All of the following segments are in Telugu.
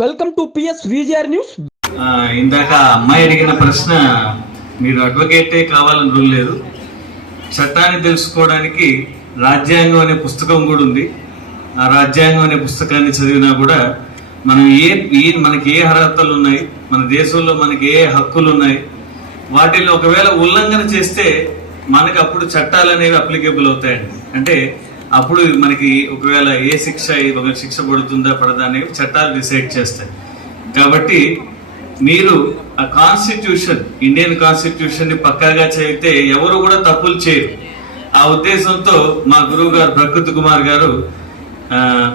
Welcome to PS VGR news. ఇందాక అమ్మాయి అడిగిన ప్రశ్న, మీరు అడ్వకేటే కావాలని రూల్ లేదు. చట్టాన్ని తెలుసుకోవడానికి రాజ్యాంగం అనే పుస్తకం కూడా ఉంది. ఆ రాజ్యాంగం అనే పుస్తకాన్ని చదివినా కూడా మనం మనకి ఏ అర్హతలు ఉన్నాయి, మన దేశంలో మనకి ఏ హక్కులు ఉన్నాయి, వాటిని ఒకవేళ ఉల్లంఘన చేస్తే మనకి అప్పుడు చట్టాలు అనేవి అప్లికేబుల్ అవుతాయండి. అంటే అప్పుడు మనకి ఒకవేళ ఏ శిక్ష పడుతుందా పడదా అనేవి చట్టాలు డిసైడ్ చేస్తాయి. కాబట్టి మీరు ఆ కాన్స్టిట్యూషన్, ఇండియన్ కాన్స్టిట్యూషన్ ని పక్కాగా చదివితే ఎవరు కూడా తప్పులు చేయరు. ఆ ఉద్దేశంతో మా గురువు గారు ప్రకృతి కుమార్ గారు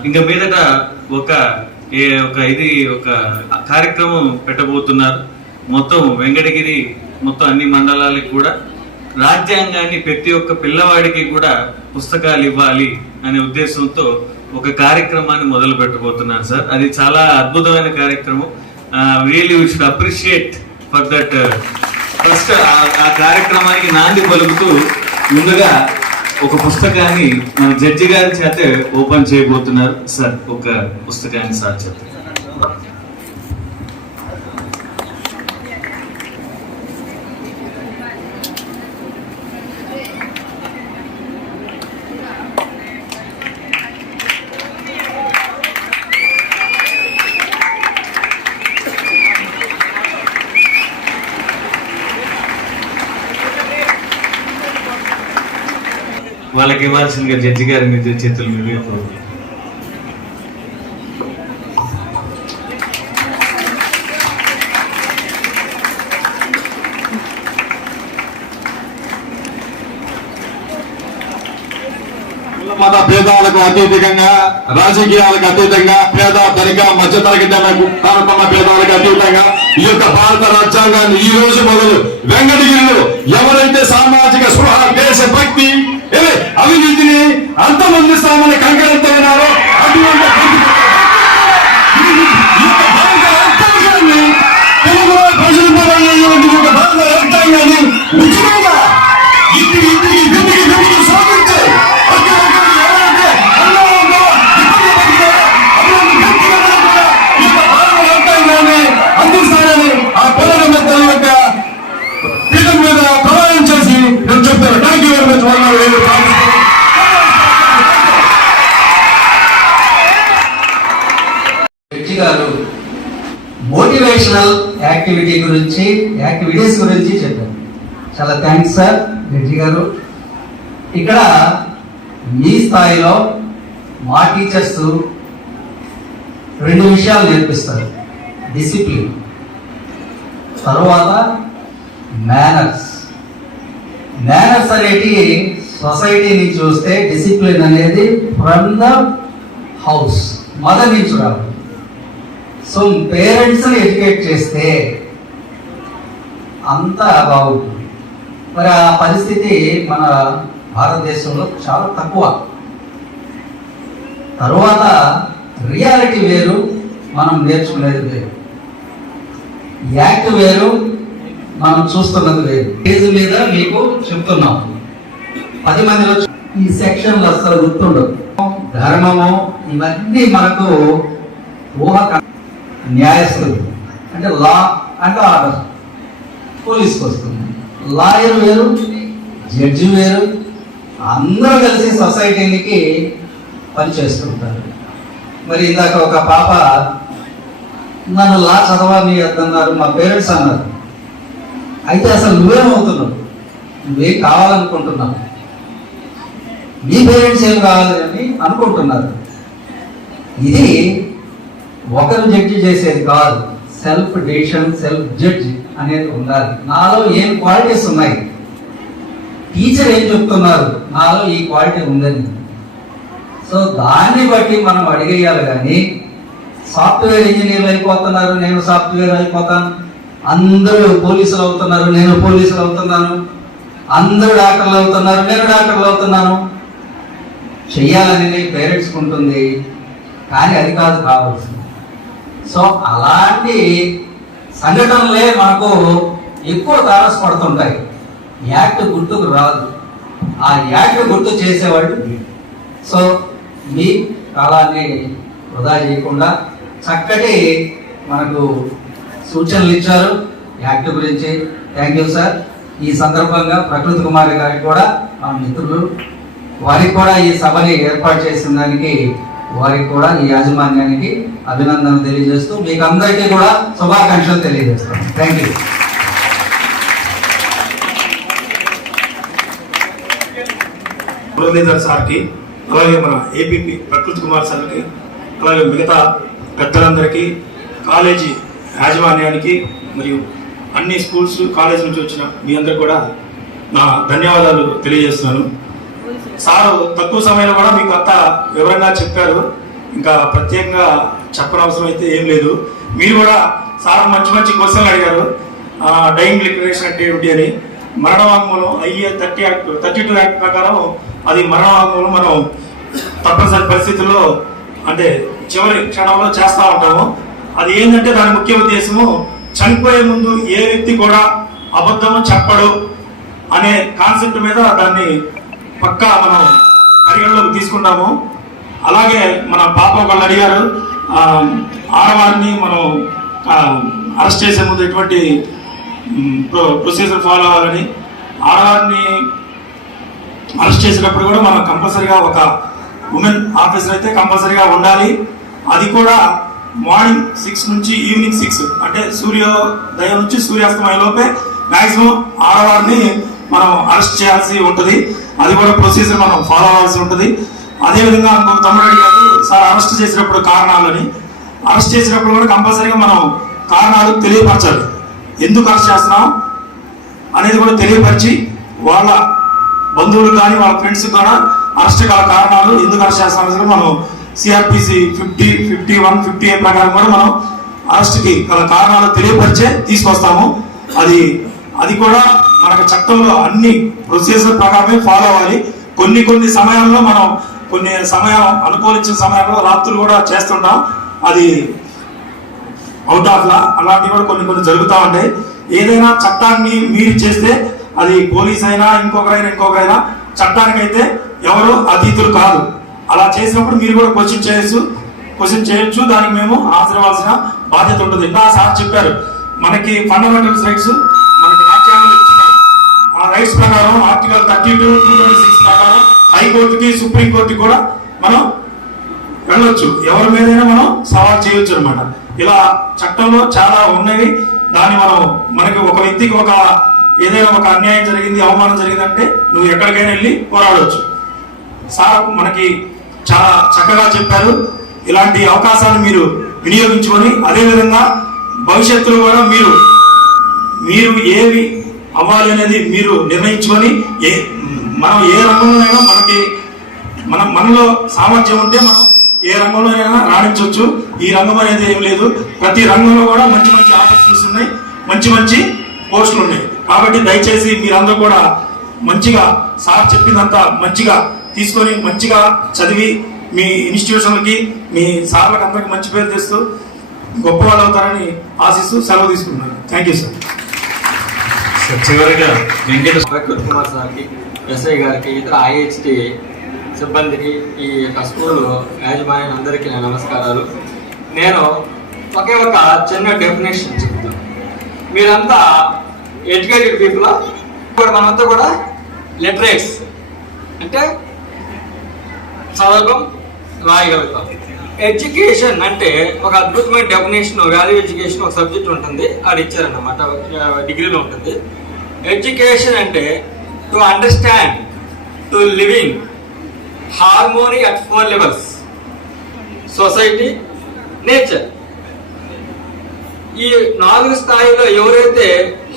ఇంకా మీదట ఒక కార్యక్రమం పెట్టబోతున్నారు. మొత్తం వెంకటగిరి మొత్తం అన్ని మండలాలకు కూడా రాజ్యాంగాన్ని ప్రతి ఒక్క పిల్లవాడికి కూడా పుస్తకాలు ఇవ్వాలి అనే ఉద్దేశంతో ఒక కార్యక్రమాన్ని మొదలు పెట్టబోతున్నాను సార్. అది చాలా అద్భుతమైన కార్యక్రమం. Really we should appreciate for that. First ఆ కార్యక్రమానికి నాంది పలుకుతూ ముందుగా ఒక పుస్తకాన్ని మన జడ్జి గారి చేత ఓపెన్ చేయబోతున్నారు సార్. ఒక పుస్తకాన్ని సార్ చెప్తారు. వాళ్ళకి ఇవ్వాల్సిందిగా జడ్జి గారి మీద చేతులు మీద మత భేదాలకు అతీతంగా, రాజకీయాలకు అతీతంగా, పేద ధనిక మధ్యతరగతి తారతమ్య భేదాలకు అతీతంగా ఈ యొక్క భారత రాజ్యాంగాన్ని ఈ రోజు మొదలు వెంకటగిరిలో ఎవరైతే సామాజిక స్పృహ, దేశ భక్తి, అవినీతిని అంతమొందిస్తామని కంకణిస్తున్నారో అటువంటి తెలుగులో ప్రజలు భారత రాజ్యాంగాన్ని నిజంగా అందిస్తానని ఆ పిల్లల మీద యొక్క పీఠం మీద ప్రమాణం చేసి నేను చెప్తాను. Thank you very much. Judge గారు మోటివేషనల్ యాక్టివిటీస్ గురించి చెప్పారు. చాలా థ్యాంక్స్ సార్ జడ్జి గారు. ఇక్కడ మీ స్థాయిలో మా టీచర్స్ 2 విషయాలు నేర్పిస్తారు. డిసిప్లిన్, తర్వాత మేనర్స్ అనేటి సొసైటీ నుంచి వస్తే డిసిప్లిన్ అనేది ఫ్రమ్ ద హౌస్, మదర్ నుంచి రావాలి. సో పేరెంట్స్ని ఎడ్యుకేట్ చేస్తే అంతా బాగుంటుంది. మరి ఆ పరిస్థితి మన భారతదేశంలో చాలా తక్కువ. తరువాత రియాలిటీ వేరు, మనం నేర్చుకునేది వేరు. యాక్ట్ వేరు, మనం చూస్తున్నది వేరు. పేజీ మీద మీకు చెప్తున్నాం. 10 మందిలో ఈ సెక్షన్లు అసలు గుర్తుండవు. ధర్మము ఇవన్నీ మనకు ఊహ. న్యాయస్థులు అంటే లా అంటే ఆర్డర్, పోలీస్కి వస్తుంది. లాయర్ వేరు, జడ్జి వేరు, అందరూ కలిసి సొసైటీకి పనిచేస్తుంటారు. మరి ఇందాక ఒక పాప నన్ను లా చదవాలి అన్నారు, మా పేరెంట్స్ అన్నారు. అయితే అసలు నువ్వేమవుతున్నావు, నువ్వేం కావాలనుకుంటున్నావు, నీ పేరెంట్స్ ఏం కావాలి అని అనుకుంటున్నారు. ఇది ఒకరు జడ్జి చేసేది కాదు. సెల్ఫ్ డెసిషన్, సెల్ఫ్ జడ్జ్ అనేది ఉండాలి. నాలో ఏం క్వాలిటీస్ ఉన్నాయి, టీచర్ ఏం చెప్తున్నారు, నాలో ఈ క్వాలిటీ ఉందని. సో దాన్ని బట్టి మనం అడిగేయాలి. కానీ సాఫ్ట్వేర్ ఇంజనీర్లు అయిపోతున్నారు, నేను సాఫ్ట్వేర్ అయిపోతాను, అందరూ పోలీసులు అవుతున్నారు, నేను పోలీసులు అవుతున్నాను, అందరూ డాక్టర్లు అవుతున్నారు, నేను డాక్టర్లు అవుతున్నాను చెయ్యాలని పేరెంట్స్కి ఉంటుంది. కానీ అది కాదు కావాల్సింది. సో అలాంటి సంఘటనలే మనకు ఎక్కువ తారసపడుతుంటాయి. యాక్ట్ గుర్తుకు రాదు. ఆ యాక్ట్ గుర్తు చేసేవాళ్ళు. సో మీ కాలాన్ని వృధా చేయకుండా చక్కటి మనకు సూచనలు ఇచ్చారు యాక్ట్ గురించి. Thank you sir. ఈ సందర్భంగా ప్రకృతి కుమారి గారికి కూడా మా మిత్రులు వారికి కూడా ఈ సభని ఏర్పాటు చేసిన దానికి వారికి కూడా ఈ యాజమాన్యానికి అభినందనలు తెలియజేస్తూ మీకు అందరికీ కూడా శుభాకాంక్షలు తెలియజేస్తాం. Thank you. మురళీధర్ సార్కి, అలాగే మన ఏపీపీ ప్రకృతి కుమార్ సార్కి, అలాగే మిగతా పెద్దలందరికీ, కాలేజీ యాజమాన్యానికి మరియు అన్ని స్కూల్స్ కాలేజ్ నుంచి వచ్చిన మీ అందరికి కూడా నా ధన్యవాదాలు తెలియజేస్తున్నాను. సారు తక్కువ సమయంలో కూడా మీకు అంత వివరంగా చెప్పారు, ఇంకా ప్రత్యేకంగా చెప్పనవసరం అయితే ఏం లేదు. మీరు కూడా సార్ మంచి మంచి క్వశ్చన్లు అడిగారు. డైయింగ్ లిక్విడేషన్ అంటే ఏమిటి అని, మరణ వాంగ్మూలం ఐఏ 32 యాక్ట్ ప్రకారం అది మరణ వాంగ్మూలం మనం తప్పనిసరి పరిస్థితుల్లో అంటే చివరి క్షణంలో చేస్తూ ఉంటాము. అది ఏంటంటే దాని ముఖ్య ఉద్దేశము చనిపోయే ముందు ఏ వ్యక్తి కూడా అబద్ధము చెప్పడు అనే కాన్సెప్ట్ మీద దాన్ని పక్కా మనం పరిగణలోకి తీసుకుంటాము. అలాగే మన పాప ఒకళ్ళు అడిగారు, ఆడవారిని మనం అరెస్ట్ చేసే ముందు ఎటువంటి ప్రొసీజర్ ఫాలో అవ్వాలని. ఆడవారిని అరెస్ట్ చేసేటప్పుడు కూడా మనం కంపల్సరీగా ఒక ఉమెన్ ఆఫీసర్ అయితే కంపల్సరీగా ఉండాలి. అది కూడా మార్నింగ్ 6 నుంచి ఈవినింగ్ 6 అంటే సూర్యోదయం నుంచి సూర్యాస్తమయం లోపే మ్యాక్సిమం ఆడవారిని మనం అరెస్ట్ చేయాల్సి ఉంటుంది. అది కూడా ప్రొసీజర్ మనం ఫాలో అవ్వాల్సి ఉంటుంది. అదేవిధంగా ఇంకొక తమ్ముడు అడిగారు సార్ అరెస్ట్ చేసినప్పుడు కారణాలని. అరెస్ట్ చేసినప్పుడు కూడా కంపల్సరీగా మనం కారణాలు తెలియపరచాలి. ఎందుకు అరెస్ట్ చేస్తున్నాం అనేది కూడా తెలియపరిచి వాళ్ళ బంధువులు కానీ వాళ్ళ ఫ్రెండ్స్ కూడా అరెస్ట్ గల కారణాలు ఎందుకు అరెస్ట్ చేస్తామని మనం సిఆర్పిసి 50, 51, 58 ప్రకారం కూడా మనం అరెస్ట్కి గల కారణాలు తెలియపరిచే తీసుకొస్తాము. అది కూడా మనకు చట్టంలో అన్ని ప్రొసీజర్ ప్రకారమే ఫాలో అవ్వాలి. కొన్ని సమయాల్లో మనం కొన్ని సమయం అనుకూలించిన సమయాల్లో రాత్రులు కూడా చేస్తుంటాం. అది అవుట్ ఆఫ్ లా అలాంటివి కూడా కొన్ని జరుగుతూ ఉంటాయి. ఏదైనా చట్టాన్ని మీరు చేస్తే అది పోలీస్ అయినా ఇంకొకరైనా చట్టానికైతే ఎవరు అతీతులు కాదు. అలా చేసినప్పుడు మీరు కూడా క్వశ్చన్ చేయొచ్చు. దానికి మేము హాజరవ్వాల్సిన బాధ్యత ఉంటుంది. నా సార్ చెప్పారు మనకి ఫండమెంటల్స్ రైట్స్ మనకి రాజ్యాంగంలో ఇచ్చినారు. ఆ రైట్స్ ప్రకారం ఆర్టికల్ 32, 226 ప్రకారం హైకోర్టుకి సుప్రీంకోర్టుకి కూడా మనం వెళ్ళొచ్చు. ఎవరి మీదైనా మనం సవాల్ చేయొచ్చు అనమాట. ఇలా చట్టంలో చాలా ఉన్నవి. దాన్ని మనకి ఒక వ్యక్తికి ఏదైనా ఒక అన్యాయం జరిగింది, అవమానం జరిగిందంటే నువ్వు ఎక్కడికైనా వెళ్ళి పోరాడవచ్చు. సార్ మనకి చాలా చక్కగా చెప్పారు. ఇలాంటి అవకాశాలు మీరు వినియోగించుకొని అదేవిధంగా భవిష్యత్తులో కూడా మీరు ఏవి అవ్వాలి అనేది మీరు నిర్ణయించుకొని మనం ఏ రంగంలోనైనా మనలో సామర్థ్యం ఉంటే మనం ఏ రంగంలోనైనా రాణించవచ్చు. ఈ రంగం అనేది ఏం లేదు. ప్రతి రంగంలో కూడా మంచి ఆపర్చునిటీస్ ఉన్నాయి, మంచి పోస్టులు ఉన్నాయి. కాబట్టి దయచేసి మీరందరూ కూడా మంచిగా సార్ చెప్పిందంతా మంచిగా తీసుకొని మంచిగా చదివి మీ ఇన్స్టిట్యూషన్లకి మీ సార్లకు అందరికి మంచి పేరు తెస్తూ గొప్ప వాళ్ళు అవుతారని ఆశిస్తూ సెలవు తీసుకుంటున్నాను. Thank you sir. చివరిగా ప్రకృతి కుమార్ సార్కి, ఎస్ఐ గారికి, ఇతర IHT సిబ్బందికి, ఈ యొక్క స్కూల్ యాజమాన్యం అందరికీ నా నమస్కారాలు. నేను ఒకే ఒక చిన్న డెఫినేషన్ చెప్తాను. మీరంతా ఎడ్యుకేటెడ్ పీపుల్, మనమంతా కూడా లిటరేట్స్ అంటే చదవడం రాయగలుగుతాం. ఎడ్యుకేషన్ అంటే ఒక అద్భుతమైన డెఫినేషన్, వాల్యూ ఎడ్యుకేషన్ ఒక సబ్జెక్ట్ ఉంటుంది, అది ఇచ్చారన్నమాట, డిగ్రీలో ఉంటుంది. ఎడ్యుకేషన్ అంటే to understand, to living harmony at 4 levels: society, nature. ఈ 4 స్థాయిలో ఎవరైతే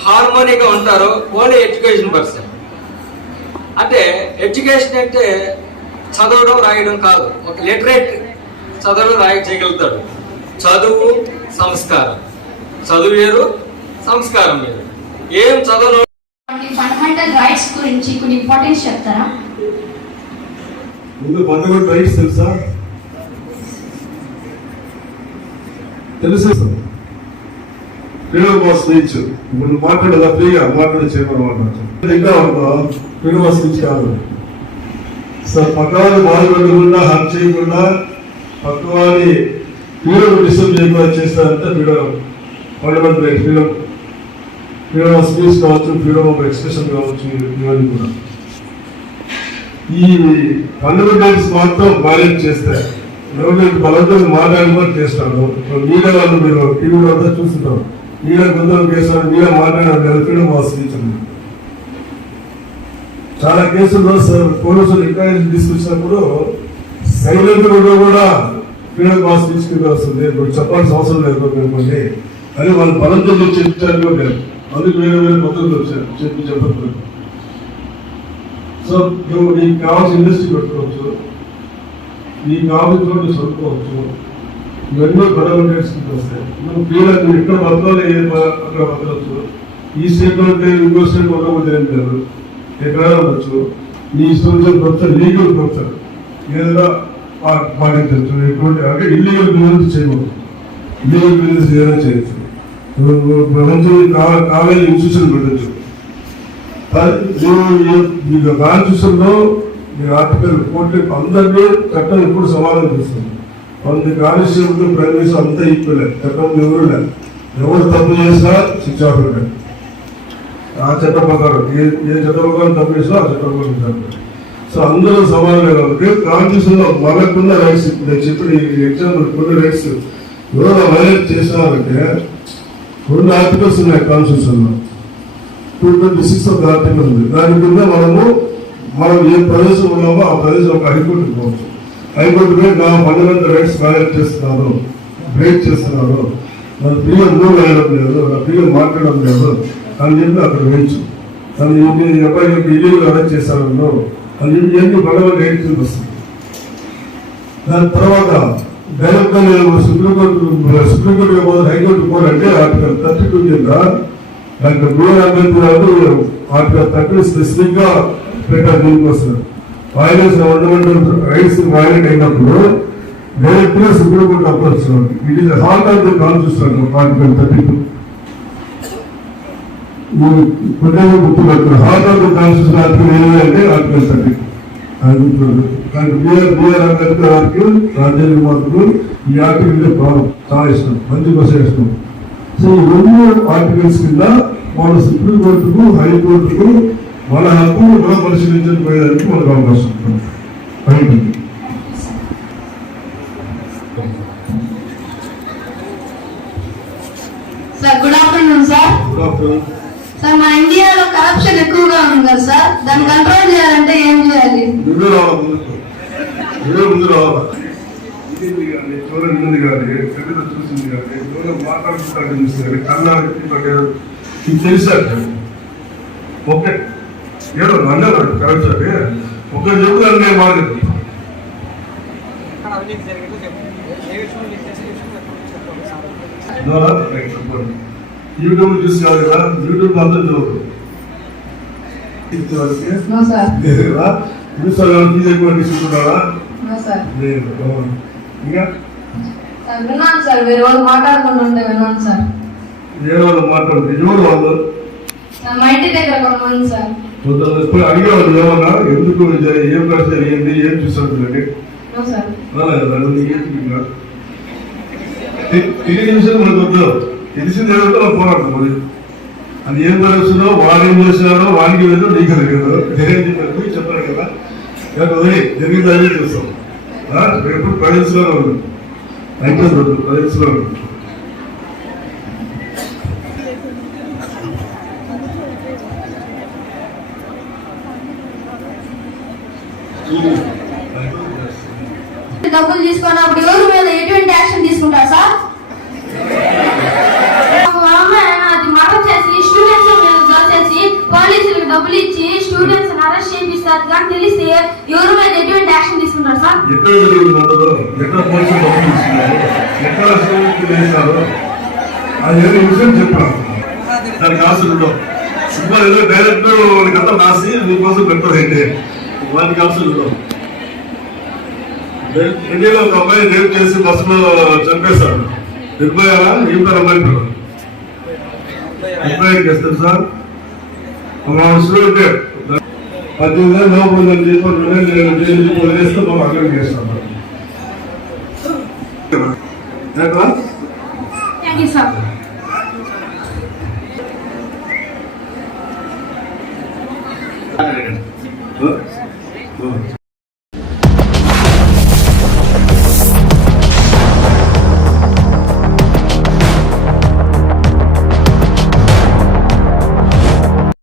హార్మోనీగా ఉంటారో వాళ్ళే ఎడ్యుకేషన్ పర్సన్. అంటే ఎడ్యుకేషన్ అంటే చదవడం రాయడం కాదు. ఒక లిటరేట్ చదవడం చేయగలుగుతాడు. చదువు సంస్కారం, చదువు వేరు సంస్కారం వేరు. ఏం చదవడం. ఫండమెంటల్ రైట్స్ గురించి కొన్ని ఇంపార్టెన్స్ చెప్తారా? ముందు ఫండమెంటల్ రైట్స్ తెలుసా? తెలుసు. Freedom of speech. ఇప్పుడు మాట్లాడదా ఫ్రీగా మాట్లాడి చేయమని ఇంకా ఫ్రీడమ్ ఆఫ్ స్పీచ్ కాదు సార్. పక్కవాడిని బాధ పెట్టకుండా, హర్ట్ చేయకుండా, పక్కవాడి ఫ్రీడమ్ డిస్టర్బ్ చేయకుండా చేస్తారంటే freedom fundamental right, freedom of speech కావచ్చు, ఫ్రీడమ్ ఆఫ్ ఎక్స్ప్రెషన్ కావచ్చు, ఇవన్నీ కూడా ఈ ఫండమెంటల్స్ మాత్రం వైలేట్ చేస్తాయి. ఎవరైతే బలవంతంగా మాట్లాడమని చేస్తాడు. మీడియా వాళ్ళు మీరు టీవీలో అంతా చూస్తుంటారు, మీడియా కొందరు కేసులు మీడియా మాట్లాడారు ఫ్రీడమ్ ఆఫ్ స్పీచ్ అని. చాలా కేసుల్లో పోలీసులు ఎంక్వైరీ తీసుకొచ్చినప్పుడు సైలెంట్ కూడా ఫ్రీడమ్ ఆఫ్ స్పీచ్ కింద వస్తుంది. ఇప్పుడు చెప్పాల్సిన అవసరం లేదు అనుకోండి, అని వాళ్ళు బలంతో చెప్తారు కూడా లేదు. అందుకు వేరే వేరే పద్ధతులు వచ్చారు చెప్పదు. సో నువ్వు నీకు కావాల్సిన ఇండస్ట్రీ పెట్టుకోవచ్చు, నీకు కావాల్సిన చోటు చదువుకోవచ్చు, ఇవన్నీ ఫండమెంటల్స్ కింద వస్తాయి. నువ్వు ఫ్రీడమ్ నువ్వు ఎక్కడ బతకాలి అక్కడ బతకవచ్చు. ఈ స్టేట్ ఉంటే ఇంకో స్టేట్ ఉండకపోతే ఏం లేదు, ఎక్కడైనా ఉండొచ్చు. నీ ఇష్టం ప్రొఫెసర్ లీగల్ ప్రొఫెసర్ ఏదైనా పాటించవచ్చు. ఎటువంటి అంటే ఇల్లీగల్ బిజినెస్ చేయకూడదు, ఇల్లీగల్ బిజినెస్ ఏదైనా చేయొచ్చు. ప్రపంచం కాలేజ్ ఇన్స్టిట్యూషన్ పెట్టచ్చు. కాన్స్టిట్యూషన్లో మీరు ఆర్టికల్ 40 అందరినీ చట్టం ఎప్పుడు సమాధానం చేస్తుంది. కొంత కానిస్టేబుల్ ప్రైమ్ మినిస్టర్ అంతా ఈక్వల్, చట్టం ఎవరు లేదు. ఎవరు తప్పు చేసినా శిక్ష పెట్టారు. ఆ చట్టం ప్రకారం ఏ చట్టం ప్రకారం తప్పు చేసినా ఆ చట్టం ప్రకారం. సో అందరూ సమానమే కాబట్టి కాన్స్టిట్యూషన్ లో మనకున్న రైట్స్ నేను చెప్పిన ఎగ్జాంపుల్ కొన్ని రైట్స్ ఎవరు వైలేట్ చేసినారంటే 2 ఆర్టికల్స్ ఉన్నాయి కాన్స్టిట్యూషన్ లో. 226 ఒక ఆర్టికల్ ఉంది. దాని కింద మనం ఏ ప్రదేశం ఉన్నామో ఆ ప్రదేశం ఒక హైకోర్టుకి పోవచ్చు. హైకోర్టు నా ఫండమెంటల్ రైట్స్ వైలేట్ చేస్తున్నారు, బ్రేక్ చేస్తున్నారు, నా ఫ్రీగా మూవ్ వేయడం లేదు, నా ఫ్రీగా మాట్లాడడం లేదు అని చెప్పి అక్కడ వేయచ్చు. దాన్ని ఎప్పటికీ ఇల్లీగల్ అరెస్ట్ చేశారో అది ఇవన్నీ ఫండమెంటల్ రైట్స్ వస్తుంది. దాని తర్వాత డైరెక్ట్ గా సుప్రీంకోర్టు హైకోర్టు పోవాలంటే ఆర్టికల్ 32 కింద doctor BR Ambedkar article 30 specific గా పెట్టారు. దీనికోసం వైలేషన్ ఫండమెంటల్ రైట్స్ వైలేట్ అయినప్పుడు డైరెక్ట్ గా సుప్రీంకోర్టు అప్రోచ్ అవ్వాలి. It is heart of the constitution article 32. గుర్తుపెట్టారు heart of the constitution article ఏదంటే ఆర్టికల్ 30. కానీ బిఆర్ అంబేద్కర్ ఆర్టికల్ రాజ్యాంగ మార్పులు ఈ ఆర్టికల్ ప్రాబ్లం చాలా ఇష్టం, మంచి కోసం ఇష్టం. సో ఈ 2 ఆర్టికల్స్ కింద మన సుప్రీంకోర్టుకు హైకోర్టుకు మన హక్కును కూడా పరిశీలించకపోయేదానికి మనకు అవకాశం ఉంటుంది. Sir good afternoon sir. Sir మన ఇండియాలో కరప్షన్ ఎక్కువగా ఉంది కదా సార్, దాన్ని కంట్రోల్ చేయాలంటే ఏం చేయాలి? ముందు రావాలి, చూడండి కానీ కవిత చూసింది కానీ ఎవరో మాట్లాడుతుంటే చూసింది కన్నా ఇది తెలిసారు. ఓకే ఏదో అన్నారు కరెక్ట్ ఒక చెబుతాను నేను మాట్లాడు. యూట్యూబ్ చూసి కాదు కదా, యూట్యూబ్ అందరూ చదువుతారు. తీసుకుంటున్నారా? ఇంకా విన్నాను సార్, వేరే వాళ్ళు మాట్లాడుకుంటుంటే విన్నాను సార్. వేరే వాళ్ళు మాట్లాడుతుంది ఎవరు వాళ్ళు? మా ఇంటి దగ్గర కొంతమంది సార్. అడిగేవాళ్ళు ఏమన్నా ఎందుకు ఏం కలిసి జరిగింది ఏం చూసారు తెలియని విషయం మనకు వద్దు, తెలిసింది ఏదంటే మనం పోరాడతాం. మరి అది ఏం తెలుస్తుందో వాడు ఏం చేస్తున్నాడో వాడికి వెళ్ళో నీకు తెలియదు, నేనేం చెప్పాను కదా. వదిలి జరిగింది అదే చూస్తాం. ఎప్పుడు ప్రజెన్స్లోనే ఉంటుంది, అయిపోతుంది ప్రజెన్స్లో ఉంటుంది. డబ్బులు తీసుకున్నప్పుడు ఎవరి మీద ఎటువంటి యాక్షన్ తీసుకుంటారు సార్? అది మర్డర్ చేసి స్టూడెంట్స్ మీద దోచేసి పోలీసులకు డబ్బులు ఇచ్చి స్టూడెంట్స్ అరెస్ట్ చేపిస్తారు కానీ తెలిస్తే ఎవరి మీద ఎటువంటి యాక్షన్ తీసుకుంటారు సార్? దానికి ఆశలు సినిమా ఏదో డైరెక్ట్ వాళ్ళకంతా రాసి మీకోసం పెట్టారండి, వానికి ఆశలు ఇండియాలో ఒక అమ్మాయి రేప్ చేసి బస్సులో చంపేశారు. నిర్భయారా ఏం పేరు అమ్మాయి పేరు? నిర్భయ చేస్తారు సార్. మా స్టూడెంట్ 18 లోపల చెప్పి వదిలేస్తే మనం అక్కడ చేస్తాం. Thank you sir. అడగండి.